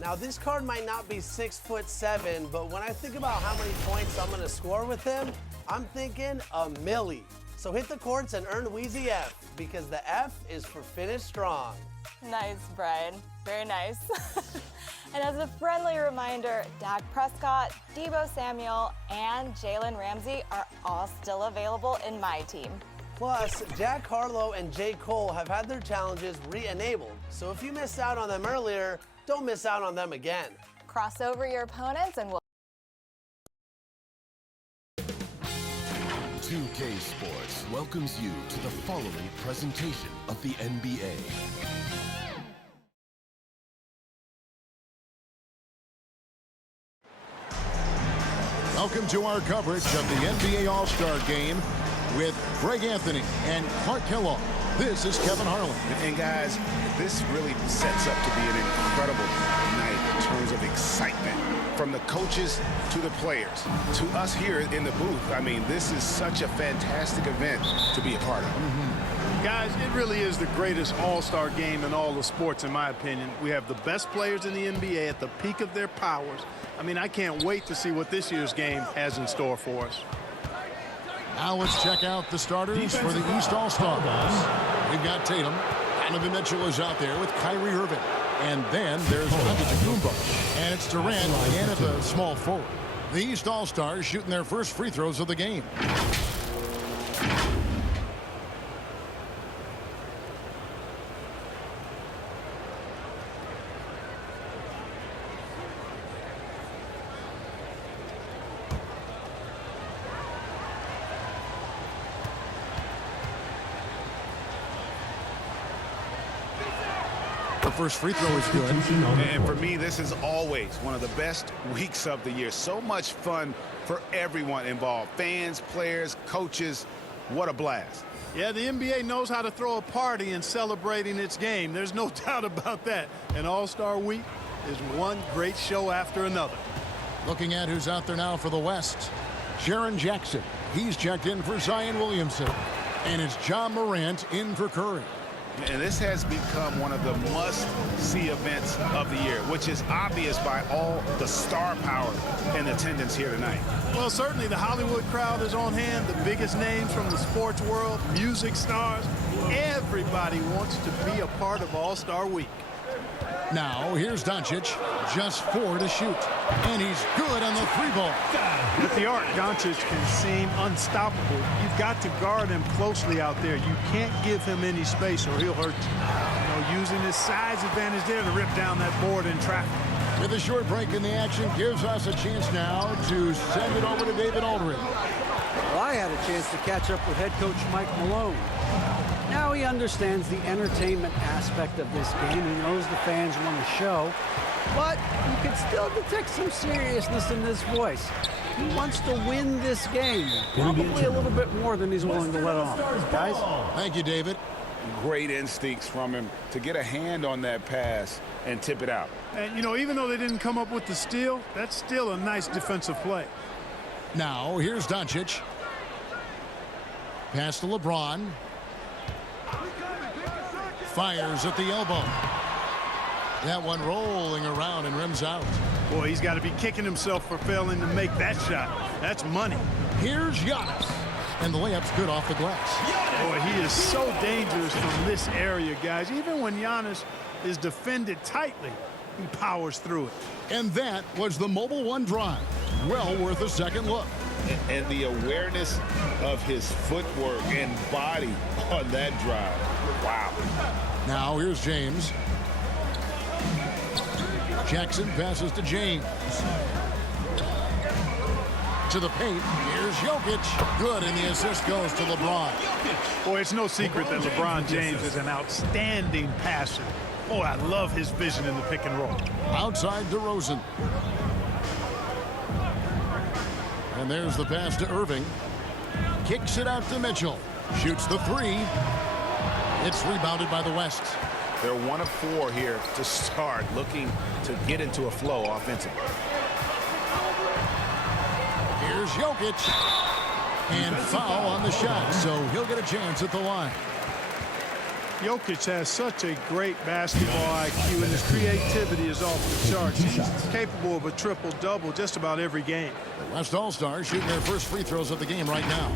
Now, this card might not be 6'7", but when I think about how many points I'm gonna score with him, I'm thinking a milli. So hit the courts and earn Wheezy F, because the F is for finish strong. Nice, Brian. Very nice. And as a friendly reminder, Dak Prescott, Deebo Samuel, and Jalen Ramsey are all still available in my team. Plus, Jack Harlow and J. Cole have had their challenges re-enabled. So if you missed out on them earlier, don't miss out on them again. Cross over your opponents and we'll 2K Sports welcomes you to the following presentation of the NBA. Welcome to our coverage of the NBA All-Star Game with Greg Anthony and Clark Kellogg. This is Kevin Harlan. And guys, this really sets up to be an incredible night in terms of excitement. From the coaches to the players, to us here in the booth. I mean, this is such a fantastic event to be a part of. Guys, it really is the greatest all-star game in all the sports, in my opinion. We have the best players in the NBA at the peak of their powers. I mean, I can't wait to see what this year's game has in store for us. Now let's check out the starters for the East All-Stars. We've got Tatum. Donovan Mitchell is out there with Kyrie Irving. And then there's Antetokounmpo. And it's Durant and at the small forward. The East All-Stars shooting their first free throws of the game. The first free throw is good. And for me, this is always one of the best weeks of the year. So much fun for everyone involved. Fans, players, coaches. What a blast. Yeah, the NBA knows how to throw a party in celebrating its game. There's no doubt about that. And All-Star Week is one great show after another. Looking at who's out there now for the West. Jaren Jackson. He's checked in for Zion Williamson. And it's John Morant in for Curry. And this has become one of the must-see events of the year, which is obvious by all the star power in attendance here tonight. Well, certainly the Hollywood crowd is on hand, the biggest names from the sports world, music stars. Everybody wants to be a part of All-Star Week. Now, here's Doncic, just 4 to shoot. And he's good on the 3-ball. With the arc, Doncic can seem unstoppable. You've got to guard him closely out there. You can't give him any space or he'll hurt you. You know, using his size advantage there to rip down that board in traffic. With a short break in the action, gives us a chance now to send it over to David Aldridge. Well, I had a chance to catch up with head coach Mike Malone. Now he understands the entertainment aspect of this game. He knows the fans want to show, but you can still detect some seriousness in this voice. He wants to win this game, probably a little bit more than he's willing to let on. Guys? Thank you, David. Great instincts from him to get a hand on that pass and tip it out. And, you know, even though they didn't come up with the steal, that's still a nice defensive play. Now, here's Doncic. Pass to LeBron. Fires at the elbow. That one rolling around and rims out. Boy, he's got to be kicking himself for failing to make that shot. That's money. Here's Giannis. And the layup's good off the glass. Boy, he is so dangerous from this area, guys. Even when Giannis is defended tightly, he powers through it. And that was the Mobile One drive. Well worth a second look. And the awareness of his footwork and body on that drive. Wow. Now here's James. Jackson passes to James. To the paint. Here's Jokic. Good, and the assist goes to LeBron. Boy, it's no secret that LeBron James is an outstanding passer. Boy, I love his vision in the pick and roll. Outside DeRozan. And there's the pass to Irving. Kicks it out to Mitchell. Shoots the 3. It's rebounded by the West. They're 1 of 4 here to start, looking to get into a flow offensively. Here's Jokic. And foul on the shot, so he'll get a chance at the line. Jokic has such a great basketball IQ, and his creativity is off the charts. He's capable of a triple-double just about every game. The West All-Stars shooting their first free throws of the game right now.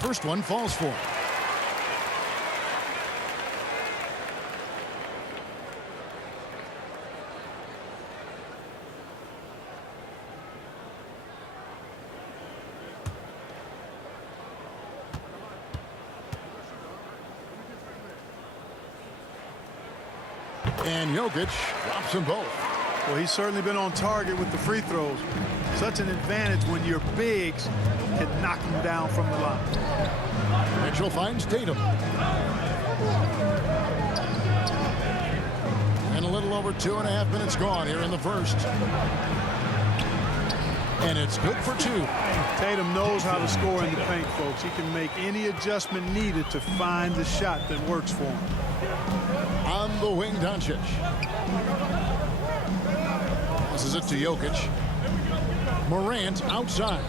First one falls for him. And Jokic drops them both. Well, he's certainly been on target with the free throws. Such an advantage when your bigs can knock him down from the line. Mitchell finds Tatum. And a little over 2.5 minutes gone here in the first. And it's good for 2. Tatum knows how to score in the paint, folks. He can make any adjustment needed to find the shot that works for him. On the wing, Doncic. Passes it to Jokic. Morant outside.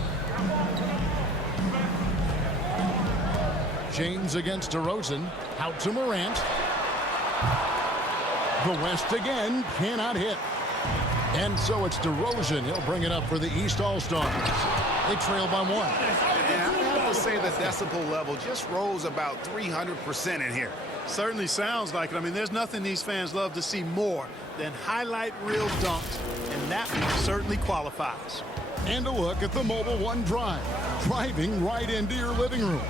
James against DeRozan. Out to Morant. The West again cannot hit. And so it's DeRozan. He'll bring it up for the East All-Stars. They trail by 1. And I have to say the decibel level just rose about 300% in here. Certainly sounds like it. I mean, there's nothing these fans love to see more than highlight reel dunks, and that one certainly qualifies. And a look at the Mobile One drive. Driving right into your living room.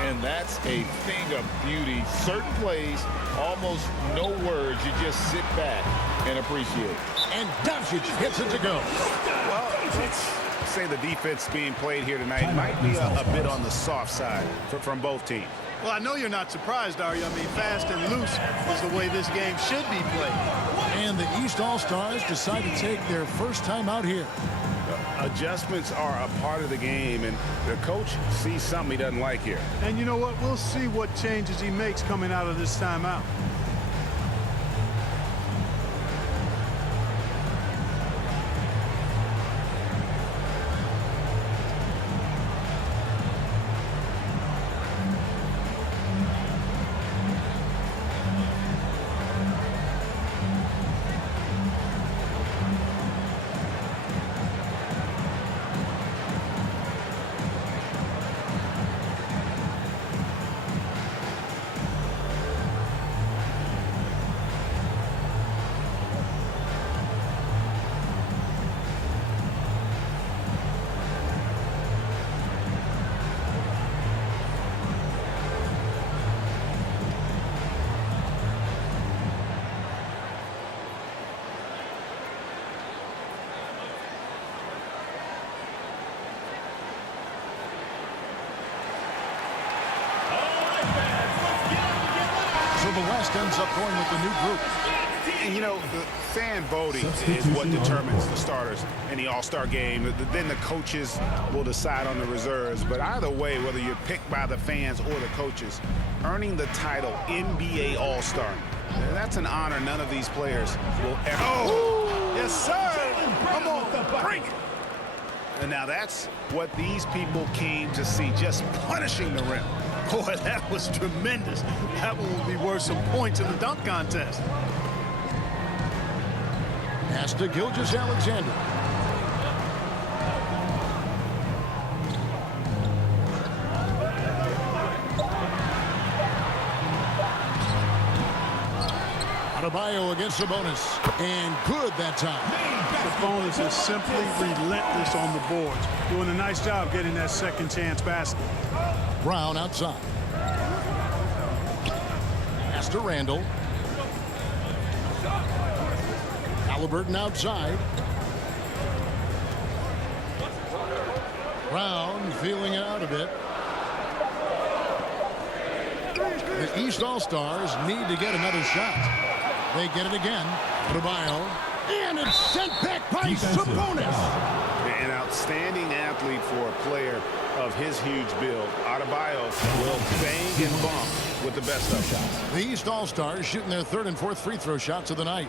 And that's a thing of beauty. Certain plays, almost no words. You just sit back and appreciate. And Doncic hits it to go. Well, let's say the defense being played here tonight might be a bit on the soft side from both teams. Well, I know you're not surprised, are you? I mean, fast and loose is the way this game should be played. And the East All-Stars decide to take their first time out here. Adjustments are a part of the game, and the coach sees something he doesn't like here. And you know what? We'll see what changes he makes coming out of this timeout. So the West ends up going with the new group. And, you know, the fan voting is what determines the starters in the All-Star game. Then the coaches will decide on the reserves. But either way, whether you're picked by the fans or the coaches, earning the title NBA All-Star, that's an honor none of these players will ever. Oh, yes, sir. Come on, break it. And now that's what these people came to see, just punishing the rim. Boy, that was tremendous. That one will be worth some points in the dunk contest. Pass to Gilgeous-Alexander. Adebayo against Sabonis. And good that time. Sabonis is simply relentless on the boards. Doing a nice job getting that second chance basket. Brown outside. Pass to Randall. Halliburton outside. Brown feeling it out a bit. The East All-Stars need to get another shot. They get it again. Adebayo And it's sent back by Sabonis. An outstanding athlete for a player of his huge build. Adebayo will bang and bump with the best of them. The East All-Stars shooting their third and fourth free throw shots of the night.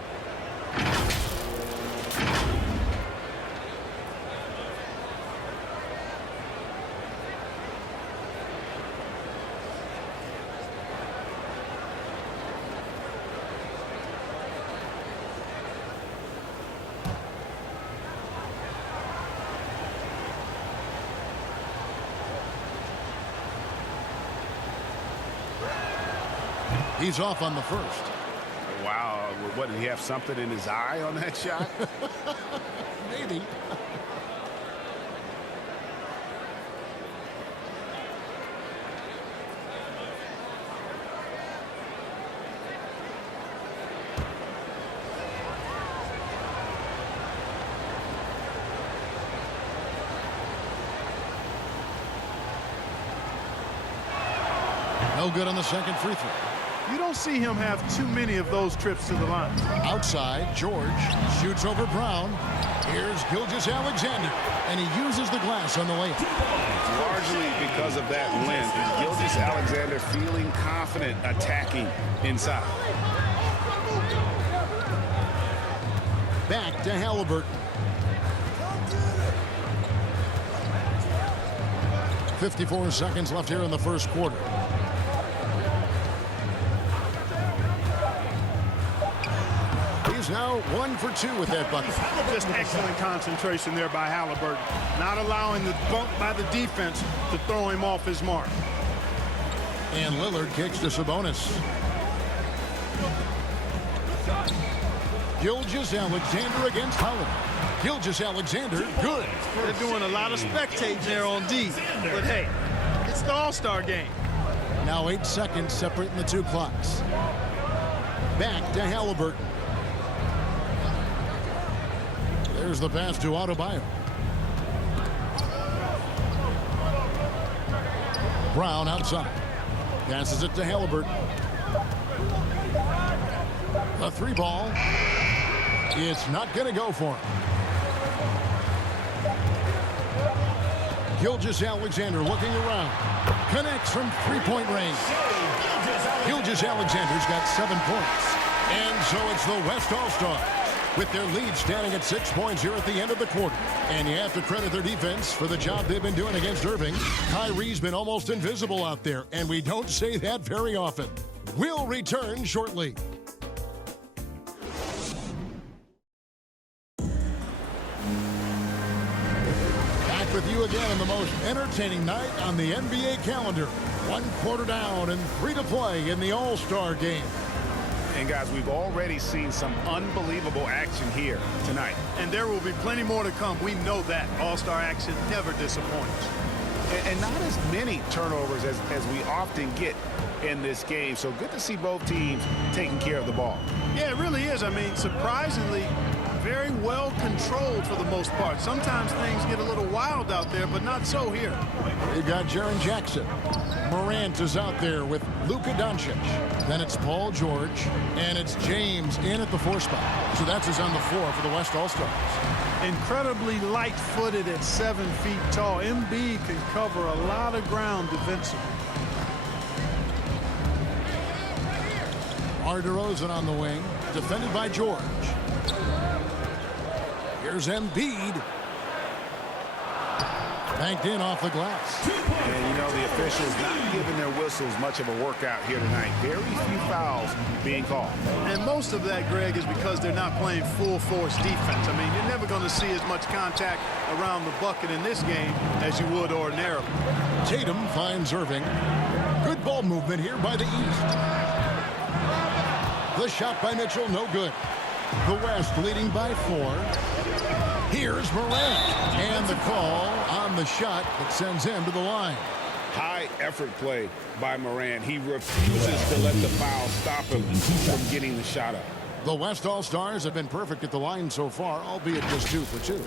He's off on the first. Wow, what, did he have something in his eye on that shot? Maybe. No good on the second free throw. You don't see him have too many of those trips to the line. Outside, George shoots over Brown. Here's Gilgeous-Alexander, and he uses the glass on the layup. Largely because of that length. Gilgeous-Alexander feeling confident attacking inside. Back to Halliburton. 54 seconds left here in the first quarter. He's now 1 for 2 with that bucket. Just excellent concentration there by Halliburton. Not allowing the bump by the defense to throw him off his mark. And Lillard kicks to Sabonis. Gilgeous-Alexander against Howard. Gilgeous-Alexander, good. They're doing a lot of spectating there on D. But hey, it's the All-Star game. Now 8 seconds separating the two clocks. Back to Halliburton. There's the pass to Adebayo. Brown outside. Passes it to Halliburton. The three ball. It's not going to go for him. Gilgeous-Alexander looking around. Connects from three-point range. Gilgeous-Alexander's got 7 points. And so it's the West All-Stars with their lead standing at 6 points here at the end of the quarter. And you have to credit their defense for the job they've been doing against Irving. Kyrie's been almost invisible out there, and we don't say that very often. We'll return shortly. Back with you again in the most entertaining night on the NBA calendar. 1 quarter down and 3 to play in the All-Star game. And guys, we've already seen some unbelievable action here tonight. And there will be plenty more to come. We know that. All-Star action never disappoints. And not as many turnovers as we often get in this game. So good to see both teams taking care of the ball. Yeah, it really is. I mean, surprisingly, very well controlled for the most part. Sometimes things get a little wild out there, but not so here. They've got Jaren Jackson. Morant is out there with Luka Doncic. Then it's Paul George, and it's James in at the 4 spot. So that's his on the floor for the West All-Stars. Incredibly light-footed at 7 feet tall. Embiid can cover a lot of ground defensively. Mar DeRozan on the wing, defended by George. Here's Embiid. Banked in off the glass. And you know, the officials not giving their whistles much of a workout here tonight. Very few fouls being called. And most of that, Greg, is because they're not playing full force defense. I mean, you're never going to see as much contact around the bucket in this game as you would ordinarily. Tatum finds Irving. Good ball movement here by the East. The shot by Mitchell, no good. The West leading by 4. Here's Morant, and the call on the shot that sends him to the line. High effort play by Morant. He refuses to let the foul stop him from getting the shot up. The West All-Stars have been perfect at the line so far, albeit just 2 for 2.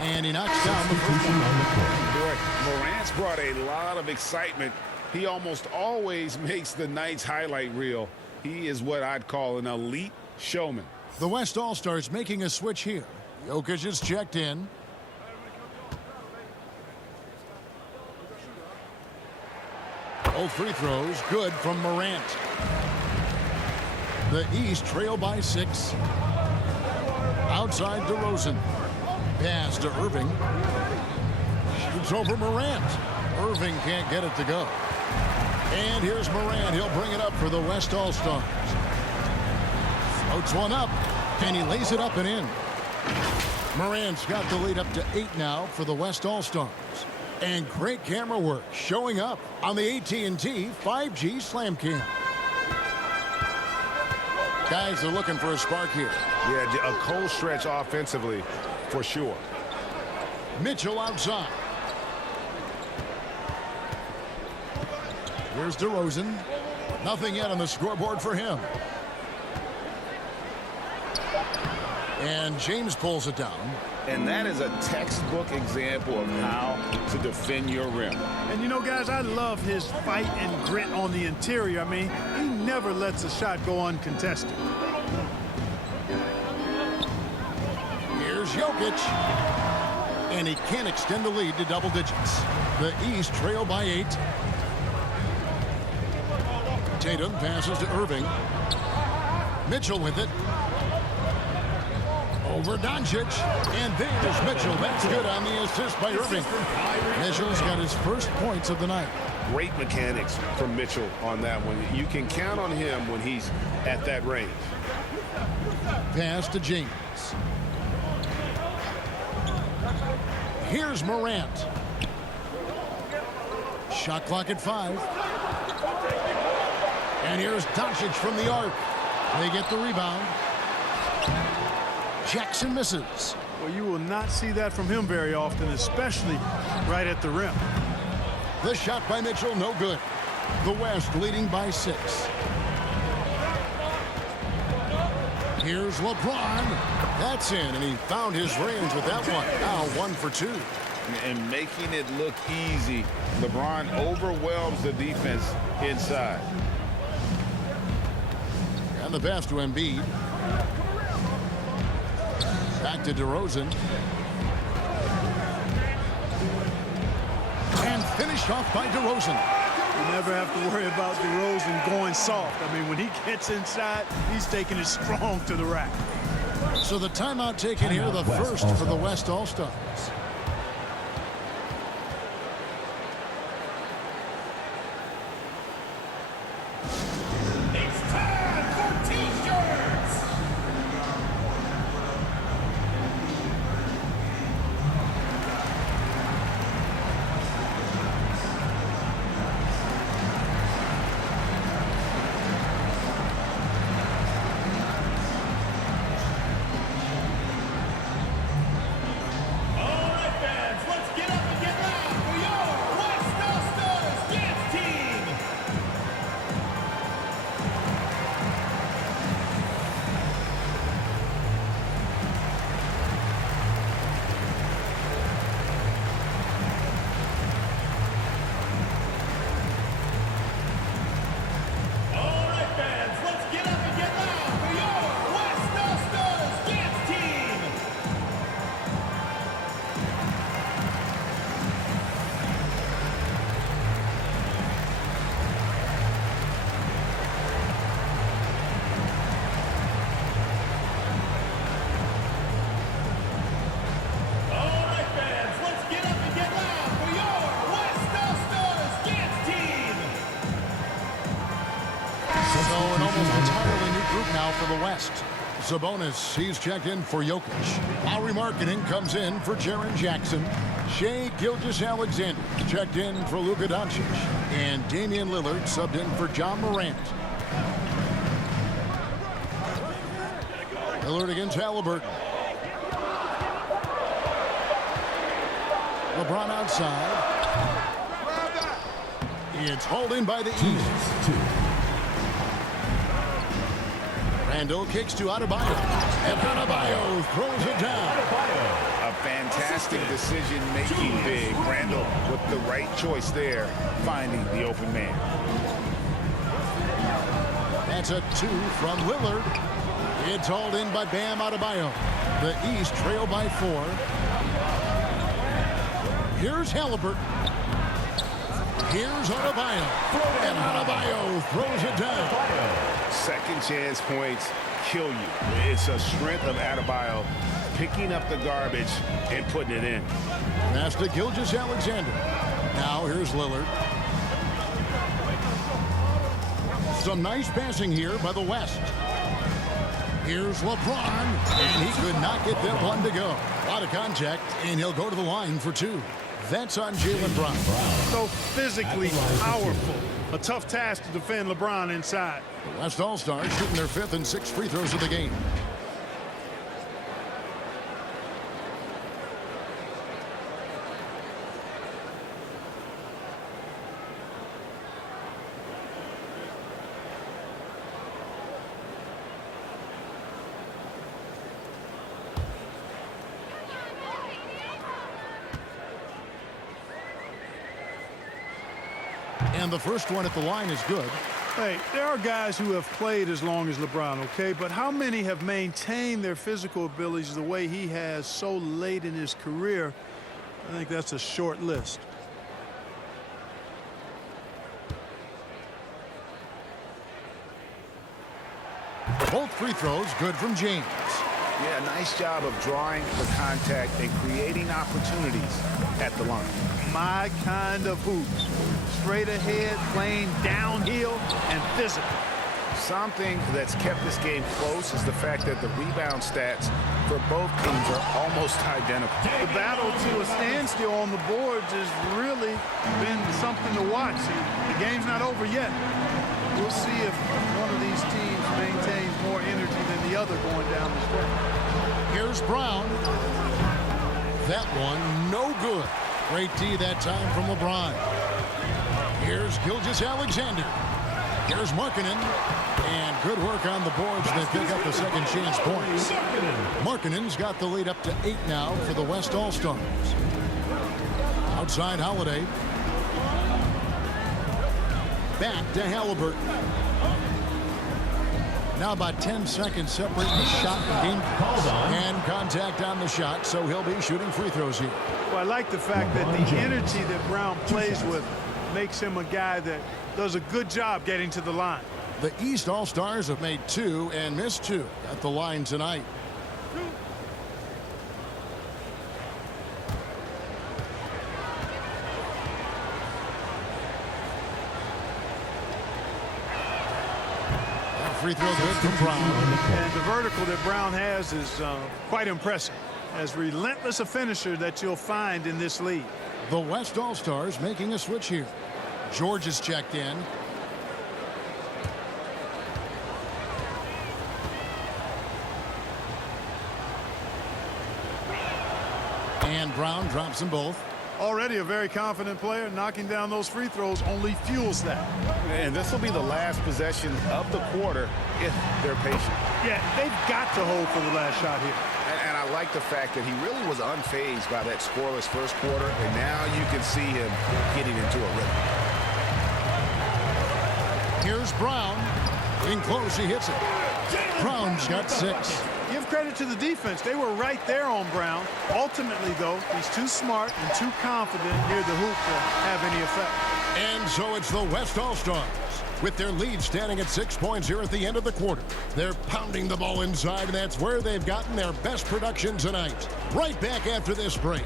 And he knocks down the first one. Boy, Morant's brought a lot of excitement. He almost always makes the night's highlight reel. He is what I'd call an elite showman. The West All-Stars making a switch here. Jokic is checked in. Both free throws good from Morant. The East trail by 6. Outside DeRozan. Pass to Irving. Shoots over Morant. Irving can't get it to go. And here's Morant. He'll bring it up for the West All-Stars. Floats one up, and he lays it up and in. Morant's got the lead up to 8 now for the West All-Stars. And great camera work showing up on the AT&T 5G Slam Cam. Guys are looking for a spark here. Yeah, a cold stretch offensively for sure. Mitchell outside. Here's DeRozan. Nothing yet on the scoreboard for him. And James pulls it down. And that is a textbook example of how to defend your rim. And you know, guys, I love his fight and grit on the interior. I mean, he never lets a shot go uncontested. Here's Jokic. And he can't extend the lead to double digits. The East trail by 8. Tatum passes to Irving. Mitchell with it. Over Doncic. And there's Mitchell. That's good on the assist by Irving. Mitchell's got his first points of the night. Great mechanics from Mitchell on that one. You can count on him when he's at that range. Pass to James. Here's Morant. Shot clock at 5. And here's Doncic from the arc. They get the rebound. Jackson misses. Well, you will not see that from him very often, especially right at the rim. The shot by Mitchell, no good. The West leading by 6. Here's LeBron. That's in, and he found his range with that one. Now 1 for 2. And making it look easy. LeBron overwhelms the defense inside. And the pass to Embiid. Back to DeRozan. And finished off by DeRozan. You never have to worry about DeRozan going soft. I mean, when he gets inside, he's taking it strong to the rack. So the timeout taken here, the first for the West All-Stars. For the West. Sabonis, he's checked in for Jokic. Lowry Markkanen comes in for Jaren Jackson. Shai Gilgeous-Alexander checked in for Luka Doncic. And Damian Lillard subbed in for John Morant. Lillard against Halliburton. LeBron outside. It's hauled in by the East. Randall kicks to Adebayo. And Adebayo throws it down. A fantastic decision-making big. Randall with the right choice there, finding the open man. That's a 2 from Lillard. It's hauled in by Bam Adebayo. The East trail by 4. Here's Halliburton. Here's Adebayo. And Adebayo throws it down. Second chance points kill you. It's a strength of Adebayo picking up the garbage and putting it in. Pass to Gilgeous-Alexander. Now here's Lillard. Some nice passing here by the West. Here's LeBron, and he could not get that one to go. A lot of contact, and he'll go to the line for 2. That's on Jaylen Brown. So physically powerful. A tough task to defend LeBron inside. The West All-Stars shooting their 5th and 6th free throws of the game. And the first one at the line is good. Hey, there are guys who have played as long as LeBron, okay? But how many have maintained their physical abilities the way he has so late in his career? I think that's a short list. Both free throws good from James. Yeah, nice job of drawing the contact and creating opportunities at the line. My kind of hoops. Straight ahead, playing downhill, and physical. Something that's kept this game close is the fact that the rebound stats for both teams are almost identical. The battle to a standstill on the boards has really been something to watch. The game's not over yet. We'll see if one of these teams maintains more energy than the other going down the stretch. Here's Brown. That one no good. Great D that time from LeBron. Here's Gilgeous-Alexander. Here's Markkanen. And good work on the boards. They pick up the second chance points. Markkanen's got the lead up to 8 now for the West All-Stars. Outside Holiday. Back to Halliburton. Now about 10 seconds separating the shot and game. And contact on the shot, so he'll be shooting free throws here. Well, I like the fact that the energy that Brown plays with makes him a guy that does a good job getting to the line. The East All-Stars have made 2 and missed 2 at the line tonight. Free throw good from Brown. And the vertical that Brown has is quite impressive. As relentless a finisher that you'll find in this league. The West All-Stars making a switch here. George is checked in. And Brown drops them both. Already a very confident player. Knocking down those free throws only fuels that. And this will be the last possession of the quarter if they're patient. Yeah, they've got to hold for the last shot here. And I like the fact that he really was unfazed by that scoreless first quarter, and now you can see him getting into a rhythm. Here's Brown. In close, he hits it. Brown's got 6. Give credit to the defense. They were right there on Brown. Ultimately, though, he's too smart and too confident near the hoop to have any effect. And so it's the West All-Stars. With their lead standing at 6 points here at the end of the quarter. They're pounding the ball inside, and that's where they've gotten their best production tonight. Right back after this break.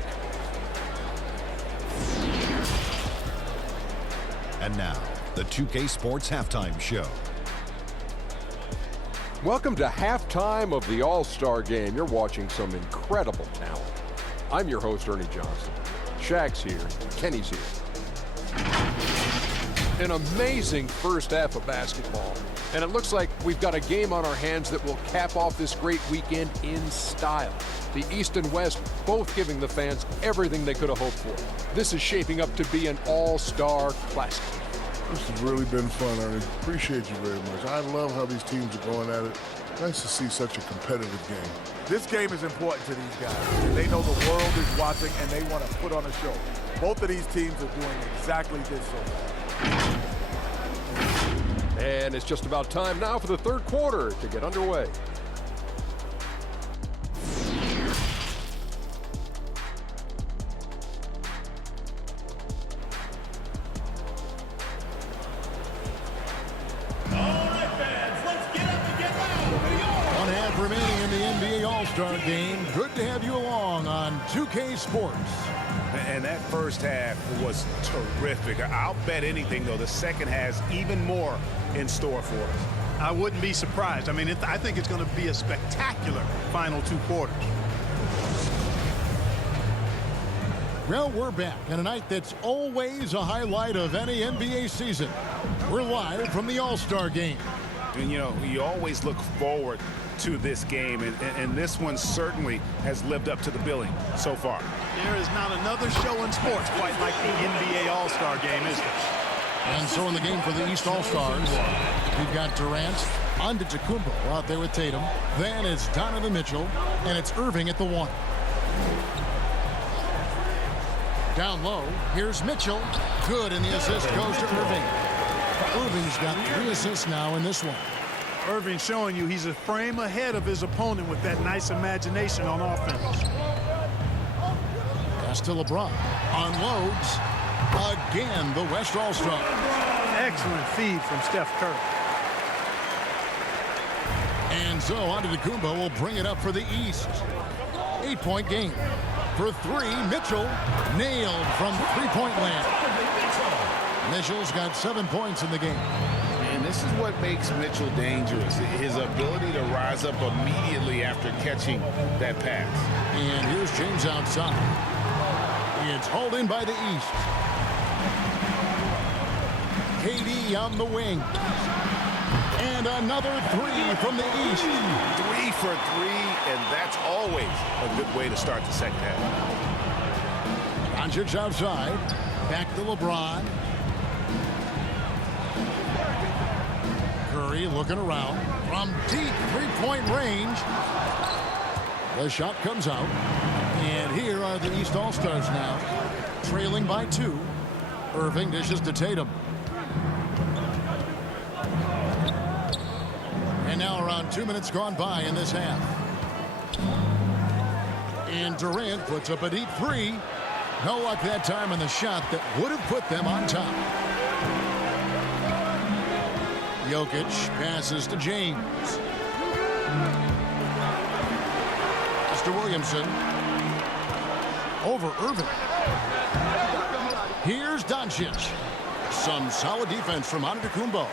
And now, the 2K Sports Halftime Show. Welcome to halftime of the All-Star Game. You're watching some incredible talent. I'm your host, Ernie Johnson. Shaq's here. Kenny's here. An amazing first half of basketball. And it looks like we've got a game on our hands that will cap off this great weekend in style. The East and West both giving the fans everything they could have hoped for. This is shaping up to be an all-star classic. This has really been fun, Ernie. Appreciate you very much. I love how these teams are going at it. Nice to see such a competitive game. This game is important to these guys. They know the world is watching, and they want to put on a show. Both of these teams are doing exactly this so far. And it's just about time now for the third quarter to get underway. Remaining in the NBA All-Star Game. Good to have you along on 2K Sports. And that first half was terrific. I'll bet anything, though, the second has even more in store for us. I wouldn't be surprised. I mean, I think it's going to be a spectacular final 2 quarters. Well, we're back on a night that's always a highlight of any NBA season. We're live from the All-Star Game. And, you know, you always look forward to this game, and this one certainly has lived up to the billing so far. There is not another show in sports quite like the NBA All-Star Game, is there? And so in the game for the East All-Stars, we've got Durant, Antetokounmpo out there with Tatum. Then it's Donovan Mitchell, and it's Irving at the 1. Down low, here's Mitchell. Good, and the assist goes to Irving. Irving's got 3 assists now in this one. Irving showing you he's a frame ahead of his opponent with that nice imagination on offense. Pass to LeBron. Unloads. Again, the West All-Star. Excellent feed from Steph Curry. And so Antetokounmpo will bring it up for the East. 8-point game. For 3, Mitchell nailed from three-point land. Mitchell's got 7 points in the game. And this is what makes Mitchell dangerous, his ability to rise up immediately after catching that pass. And here's James outside. It's hauled in by the East. KD on the wing. And another 3 from the East. 3 for 3, and that's always a good way to start the second half. Doncic outside. Back to LeBron. Curry looking around from deep three-point range. The shot comes out. And here are the East All-Stars now, trailing by 2. Irving dishes to Tatum. And now around 2 minutes gone by in this half. And Durant puts up a deep 3. No luck that time on the shot that would have put them on top. Jokic passes to James. Mr. Williamson. Over Irving. Here's Doncic. Some solid defense from Antetokounmpo.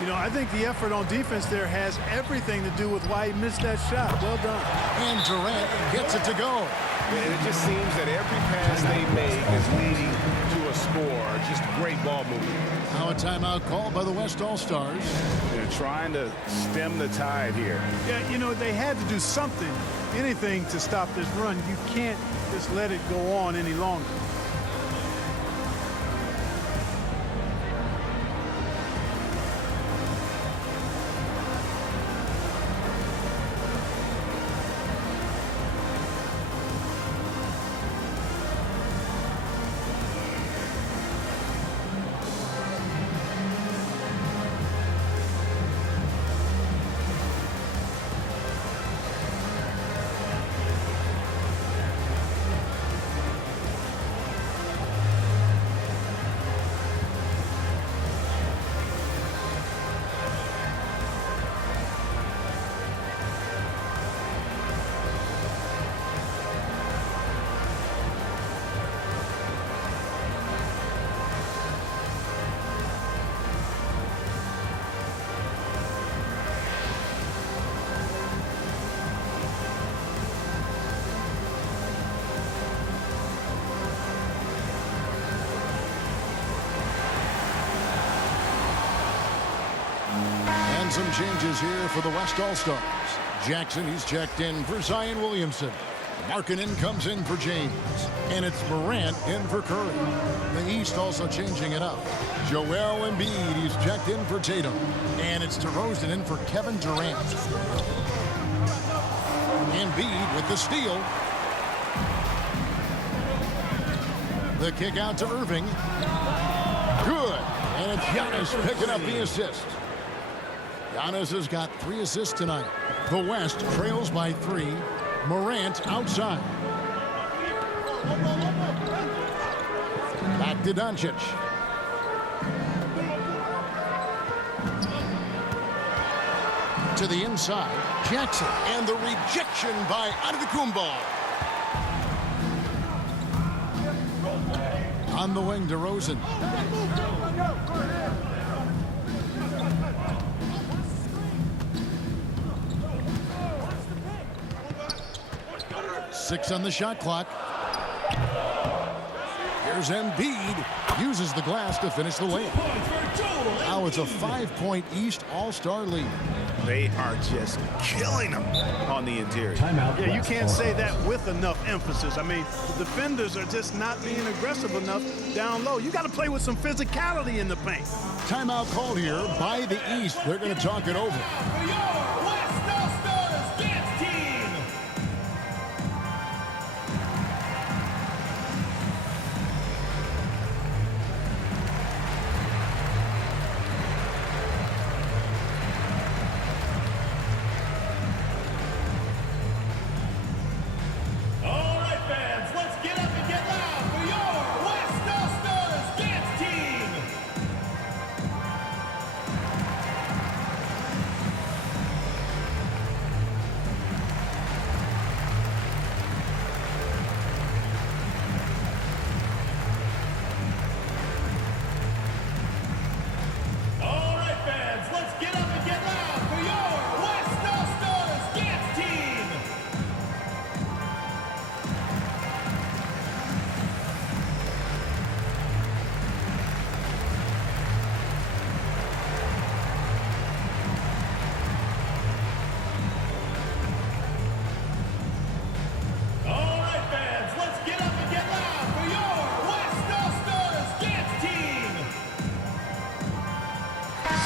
You know, I think the effort on defense there has everything to do with why he missed that shot. Well done. And Durant gets it to go. And it just seems that every pass they make is leading to a score. Just great ball movement. Now a timeout called by the West All-Stars. They're trying to stem the tide here. Yeah, you know, they had to do something, anything to stop this run. You can't just let it go on any longer. Some changes here for the West All-Stars. Jackson, he's checked in for Zion Williamson. Markkanen comes in for James. And it's Morant in for Curry. The East also changing it up. Joel Embiid, he's checked in for Tatum. And it's DeRozan in for Kevin Durant. Embiid with the steal. The kick out to Irving. Good. And it's Giannis picking up the assist. Giannis has got 3 assists tonight. The West trails by 3. Morant outside. Back to Doncic. To the inside. Jackson. And the rejection by Antetokounmpo. On the wing, DeRozan. Six on the shot clock. Here's Embiid. Uses the glass to finish the layup. Now it's a 5-point East All-Star lead. They are just killing them on the interior. Yeah, you can't say that with enough emphasis. I mean, the defenders are just not being aggressive enough down low. You got to play with some physicality in the paint. Timeout called here by the East. They're going to talk it over.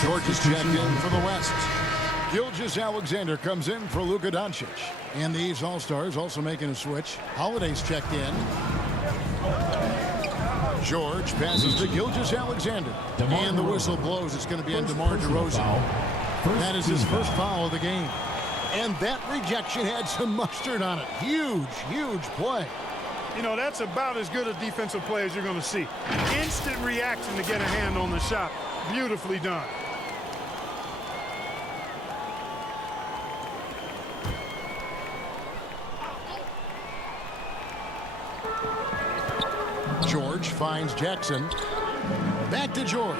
George is checked in for the West. Gilgeous-Alexander comes in for Luka Doncic. And the East All-Stars also making a switch. Holiday's checked in. George passes to Gilgeous-Alexander. And the whistle blows. It's going to be on DeMar DeRozan. That is his first foul of the game. And that rejection had some mustard on it. Huge, huge play. You know, that's about as good a defensive play as you're going to see. Instant reaction to get a hand on the shot. Beautifully done. George finds Jackson. Back to George.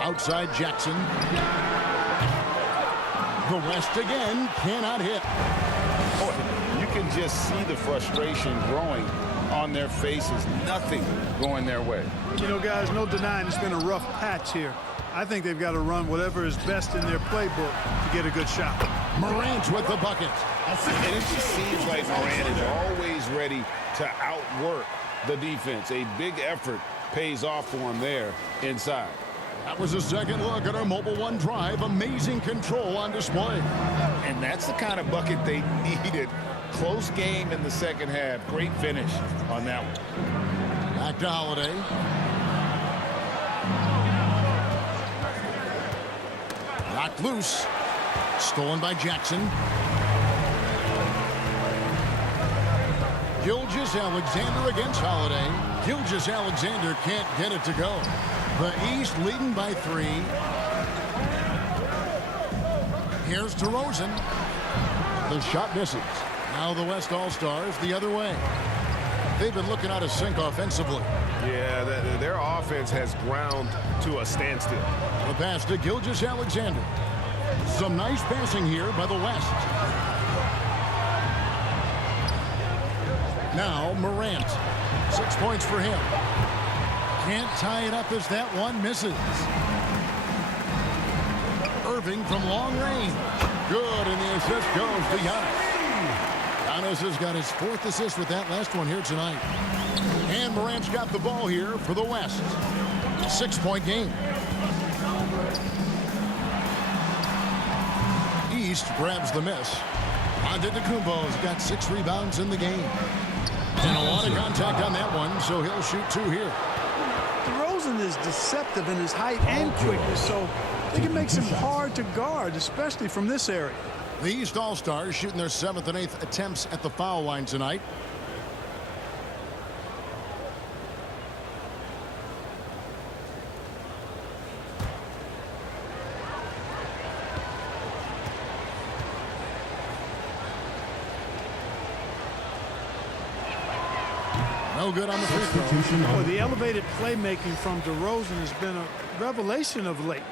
Outside Jackson. The West again cannot hit. Boy, you can just see the frustration growing on their faces. Nothing going their way. You know, guys, no denying it's been a rough patch here. I think they've got to run whatever is best in their playbook to get a good shot. Morant with the bucket. And it just seems like Morant is always ready to outwork the defense. A big effort pays off for him there inside. That was a second look at our Mobile One drive. Amazing control on display. And that's the kind of bucket they needed. Close game in the second half. Great finish on that one. Back to Holiday. Knocked loose. Stolen by Jackson. Gilgeous-Alexander against Holiday. Gilgeous-Alexander can't get it to go. The East leading by 3. Here's DeRozan. The shot misses. Now the West All-Stars the other way. They've been looking out of sync offensively. Yeah, their offense has ground to a standstill. The pass to Gilgeous-Alexander. Some nice passing here by the West. Now Morant. 6 points for him. Can't tie it up as that one misses. Irving from long range. Good, and the assist goes to Giannis. Giannis has got his 4th assist with that last one here tonight. And Morant's got the ball here for the West. 6-point game. East grabs the miss. Antetokounmpo's got 6 rebounds in the game. And a lot of contact on that one, so he'll shoot 2 here. DeRozan is deceptive in his height and quickness, so they can make him hard to guard, especially from this area. The East All-Stars shooting their 7th and 8th attempts at the foul line tonight. No good on the free throw. Boy, the elevated playmaking from DeRozan has been a revelation of late.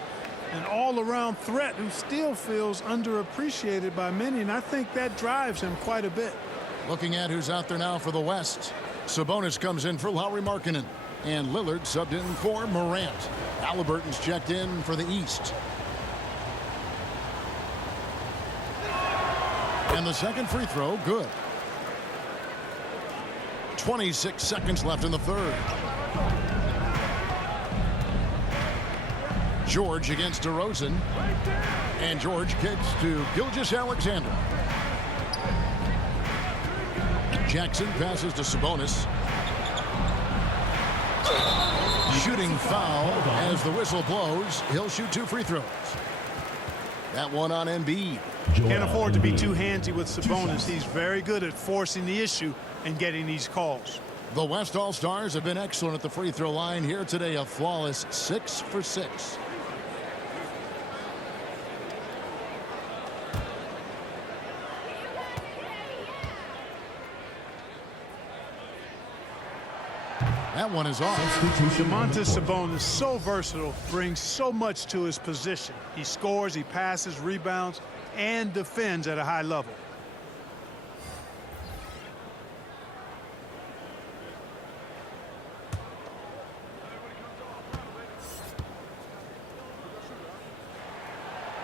An all-around threat who still feels underappreciated by many, and I think that drives him quite a bit. Looking at who's out there now for the West. Sabonis comes in for Lauri Markkanen. And Lillard subbed in for Morant. Halliburton's checked in for the East. And the second free throw, good. 26 seconds left in the third. George against DeRozan. And George kicks to Gilgeous-Alexander. Jackson passes to Sabonis. Shooting foul as the whistle blows. He'll shoot 2 free throws. That one on Embiid. Can't afford to be too handsy with Sabonis. He's very good at forcing the issue and getting these calls. The West All-Stars have been excellent at the free throw line here today. A flawless 6 for 6. That one is off. Domantas Sabonis, so versatile, brings so much to his position. He scores, he passes, rebounds, and defends at a high level.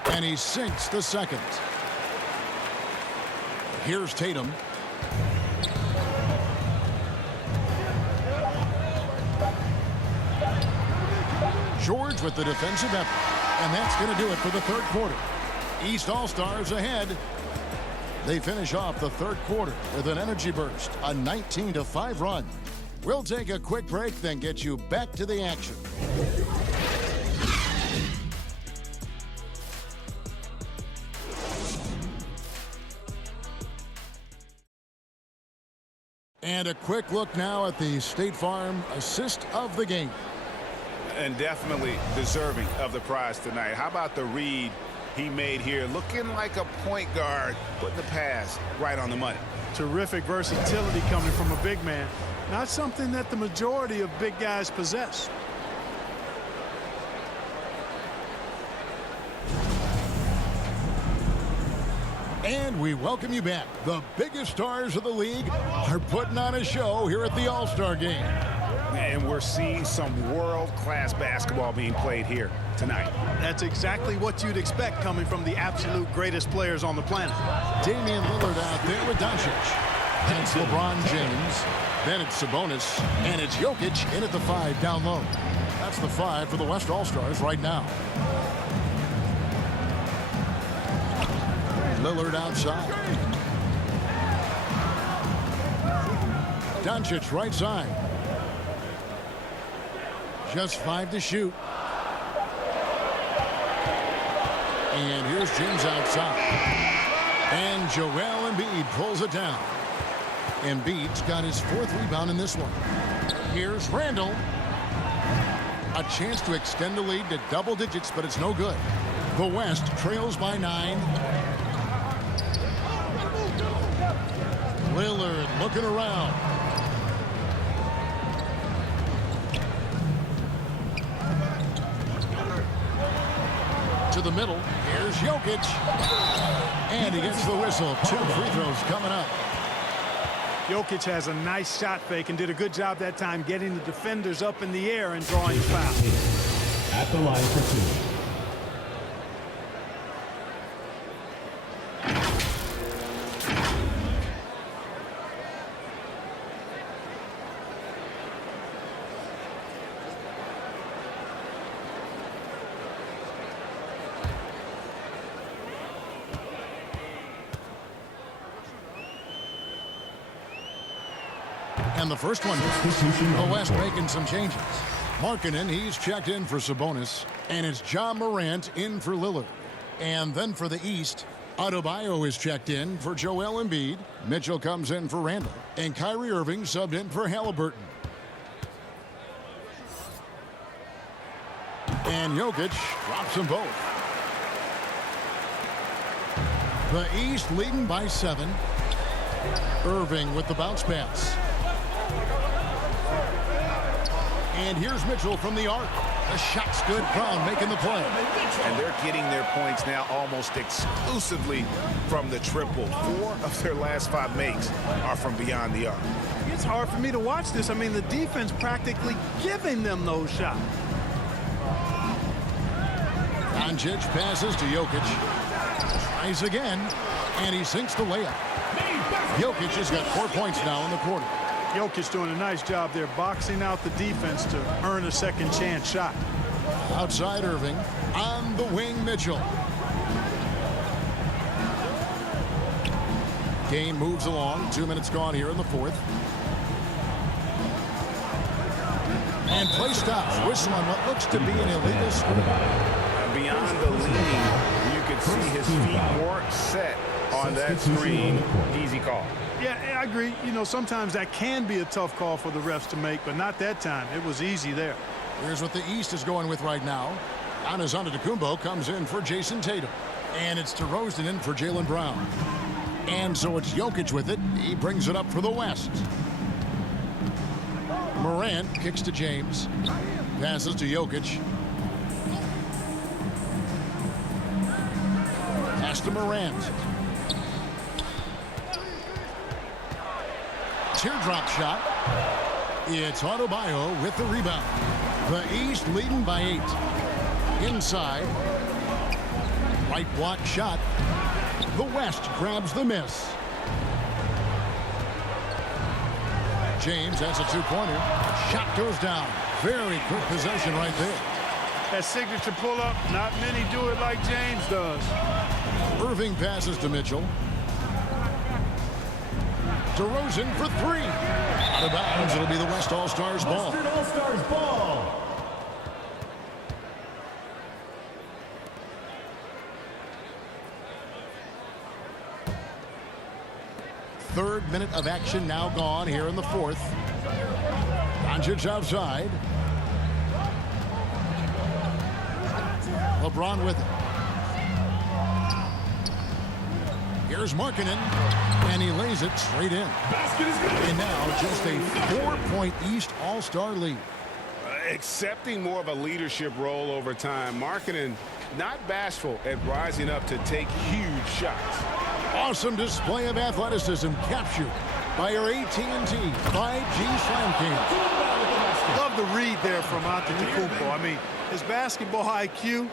And he sinks the second. Here's Tatum. George with the defensive effort. And that's going to do it for the third quarter. East All-Stars ahead. They finish off the third quarter with an energy burst, a 19-5 run. We'll take a quick break, then get you back to the action. And a quick look now at the State Farm assist of the game. And definitely deserving of the prize tonight. How about the read he made here? Looking like a point guard, putting the pass right on the money. Terrific versatility coming from a big man. Not something that the majority of big guys possess. And we welcome you back. The biggest stars of the league are putting on a show here at the All-Star Game. And we're seeing some world-class basketball being played here tonight. That's exactly what you'd expect coming from the absolute greatest players on the planet. Damian Lillard out there with Doncic. Then it's LeBron James. Then it's Sabonis. And it's Jokic in at the 5 down low. That's the 5 for the West All-Stars right now. Lillard outside. Doncic right side. Just 5 to shoot. And here's James outside. And Joel Embiid pulls it down. Embiid's got his 4th rebound in this one. Here's Randall. A chance to extend the lead to double digits, but it's no good. The West trails by 9. Lillard looking around. To the middle. Here's Jokic. And he gets the whistle. 2 free throws coming up. Jokic has a nice shot fake and did a good job that time getting the defenders up in the air and drawing the foul. At the line for 2. And the first one, the West making some changes. Markkanen, he's checked in for Sabonis. And it's Ja Morant in for Lillard. And then for the East, Adebayo is checked in for Joel Embiid. Mitchell comes in for Randall. And Kyrie Irving subbed in for Halliburton. And Jokic drops them both. The East leading by 7. Irving with the bounce pass. And here's Mitchell from the arc. The shot's good. Brown making the play. And they're getting their points now almost exclusively from the triple. 4 of their last 5 makes are from beyond the arc. It's hard for me to watch this. I mean, the defense practically giving them those shots. Doncic passes to Jokic. Tries again, and he sinks the layup. Jokic has got 4 points now in the quarter. Jokic doing a nice job there, boxing out the defense to earn a second chance shot. Outside Irving, on the wing Mitchell. Game moves along, 2 minutes gone here in the fourth. And play stops, whistle on what looks to be an illegal screen. Beyond the leaning, you could see his feet more set on that screen. Easy call. Yeah, I agree. You know, sometimes that can be a tough call for the refs to make, but not that time. It was easy there. Here's what the East is going with right now. Giannis Antetokounmpo comes in for Jason Tatum. And it's DeRozan in for Jaylen Brown. And so it's Jokic with it. He brings it up for the West. Morant kicks to James. Passes to Jokic. Pass to Morant. Teardrop shot. It's Adebayo with the rebound. The East leading by 8. Inside. Right block shot. The West grabs the miss. James has a 2-pointer. Shot goes down. Very quick possession right there. That signature pull-up, not many do it like James does. Irving passes to Mitchell. DeRozan for 3. Out of bounds. It'll be the West All-Stars ball. All-Stars ball. Third minute of action now gone here in the fourth. Doncic outside. LeBron with it. Here's Markkanen, and he lays it straight in. And now just a 4-point East All-Star lead. Accepting more of a leadership role over time. Markkanen not bashful at rising up to take huge shots. Awesome display of athleticism captured by our AT&T 5G Slam King. Love the read there from Antetokounmpo. I mean, his basketball IQ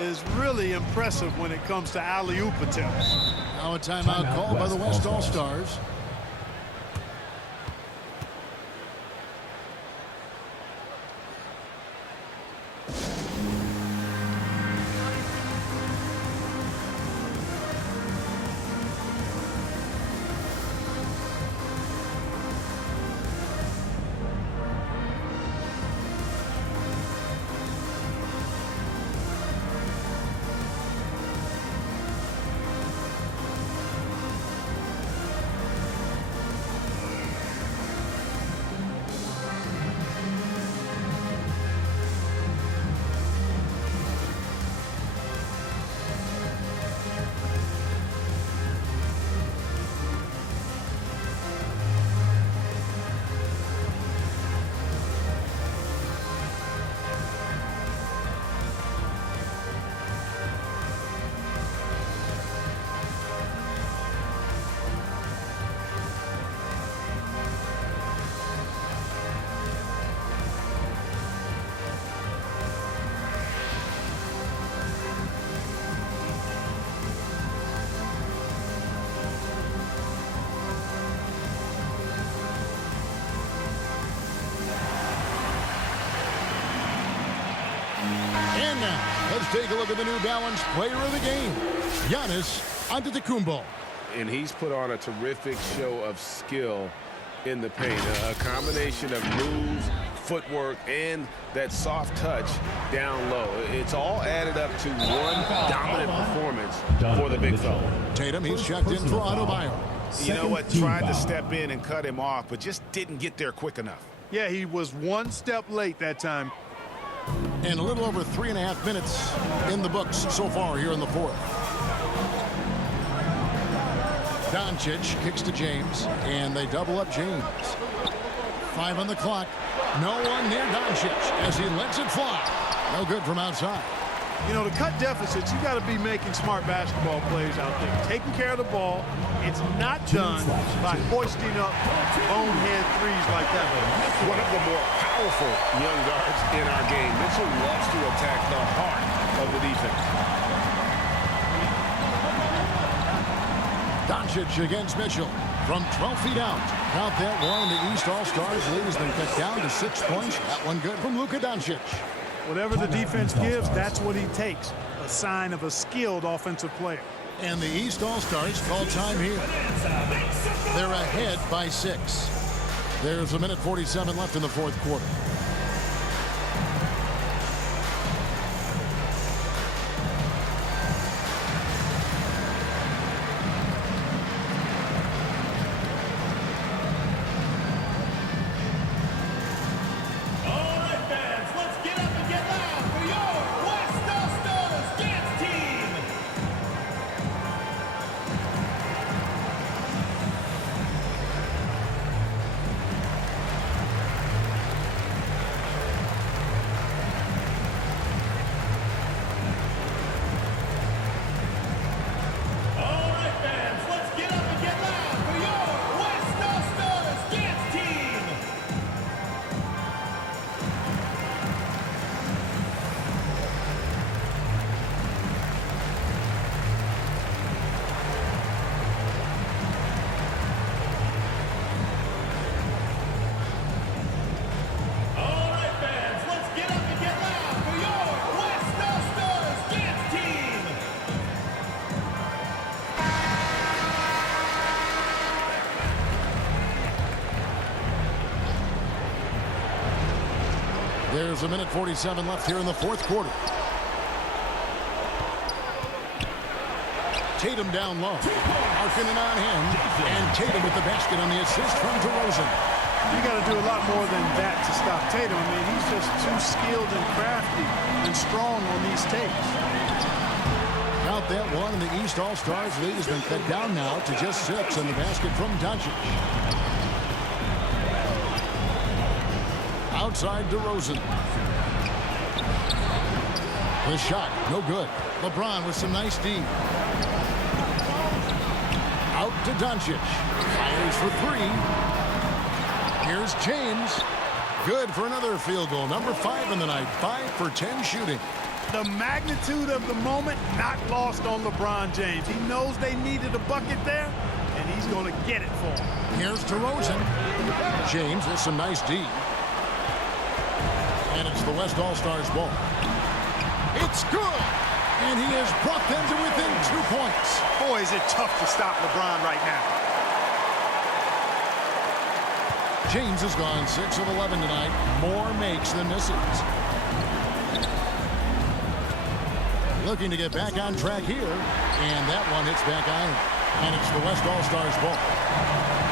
is really impressive when it comes to alley-oop attempts. Now a timeout called by the West All-Stars. And now, let's take a look at the New Balance player of the game, Giannis Antetokounmpo. And he's put on a terrific show of skill in the paint. A combination of moves, footwork, and that soft touch down low. It's all added up to one dominant performance for the big fella. Tatum, he's checked in for Adebayo. You know what? Tried to step in and cut him off, but just didn't get there quick enough. Yeah, he was one step late that time. And a little over 3.5 minutes in the books so far here in the fourth. Doncic kicks to James, and they double up James. 5 on the clock. No one near Doncic as he lets it fly. No good from outside. You know, to cut deficits, you got to be making smart basketball plays out there. Taking care of the ball. It's not done by hoisting up bonehead threes like that. One of the more powerful young guards in our game. Mitchell loves to attack the heart of the defense. Doncic against Mitchell from 12 feet out. Count that one. The East All-Stars lead has been cut down to 6 points. That one good from Luka Doncic. Whatever the defense gives, that's what he takes. A sign of a skilled offensive player. And the East All-Stars call time here. They're ahead by 6. There's 1:47 left in the fourth quarter. There's 1:47 left here in the fourth quarter. Tatum down low. Markkanen on him. And Tatum with the basket on the assist from DeRozan. You got to do a lot more than that to stop Tatum. I mean, he's just too skilled and crafty and strong on these takes. Count that one, and the East All-Stars lead has been cut down now to just 6 on the basket from Doncic. Outside DeRozan. The shot, no good. LeBron with some nice D. Out to Doncic. Fires for 3. Here's James. Good for another field goal. Number 5 in the night. 5 for 10 shooting. The magnitude of the moment not lost on LeBron James. He knows they needed a bucket there, and he's going to get it for them. Here's DeRozan. James with some nice D. And it's the West All-Stars ball. It's good. And he has brought them to within 2 points. Boy, is it tough to stop LeBron right now. James has gone 6 of 11 tonight. More makes than misses. Looking to get back on track here. And that one hits back iron. And it's the West All-Stars ball.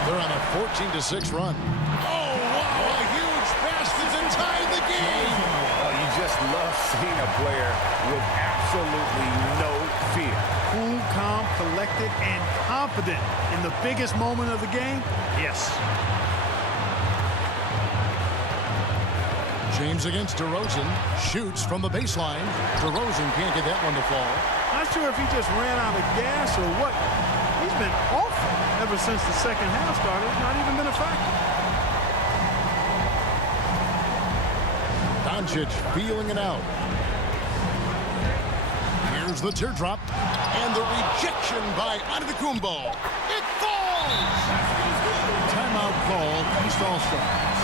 They're on a 14-6 run. Oh, wow. A huge basket to tie the game. You just love seeing a player with absolutely no fear. Cool, calm, collected, and confident in the biggest moment of the game. Yes. James against DeRozan. Shoots from the baseline. DeRozan can't get that one to fall. Not sure if he just ran out of gas or what. He's been awful ever since the second half started. Not even been a factor. Doncic feeling it out. Here's the teardrop. And the rejection by Antetokounmpo. It falls! Timeout called. East All-Stars.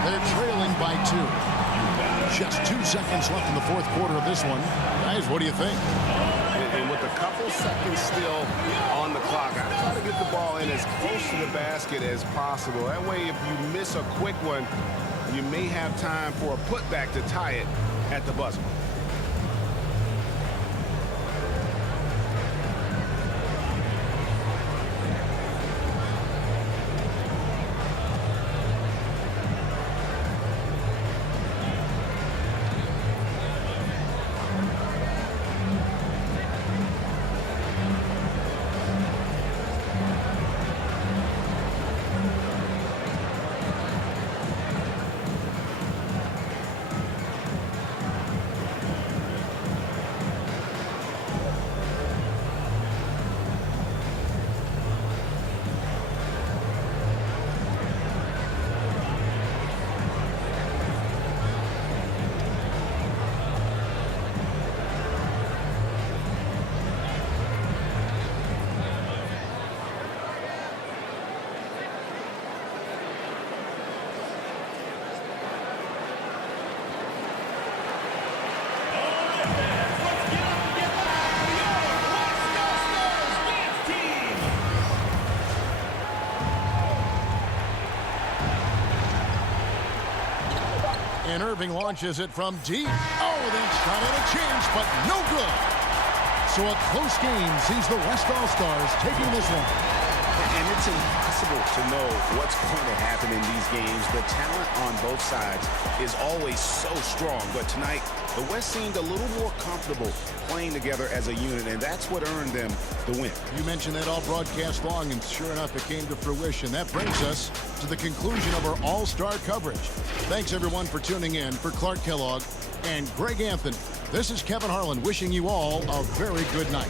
They're trailing by 2. Just 2 seconds left in the fourth quarter of this one. Guys, what do you think? And with the couple seconds still on the clock. I try to get the ball in as close to the basket as possible. That way, if you miss a quick one, you may have time for a putback to tie it at the buzzer. And Irving launches it from deep. Oh, they shot at a chance, but no good. So a close game sees the West All-Stars taking this one. And it's impossible to know what's going to happen in these games. The talent on both sides is always so strong. But tonight, the West seemed a little more comfortable playing together as a unit, and that's what earned them the win. You mentioned that all broadcast long, and sure enough, it came to fruition. That brings us to the conclusion of our All-Star coverage. Thanks, everyone, for tuning in. For Clark Kellogg and Greg Anthony, this is Kevin Harlan wishing you all a very good night.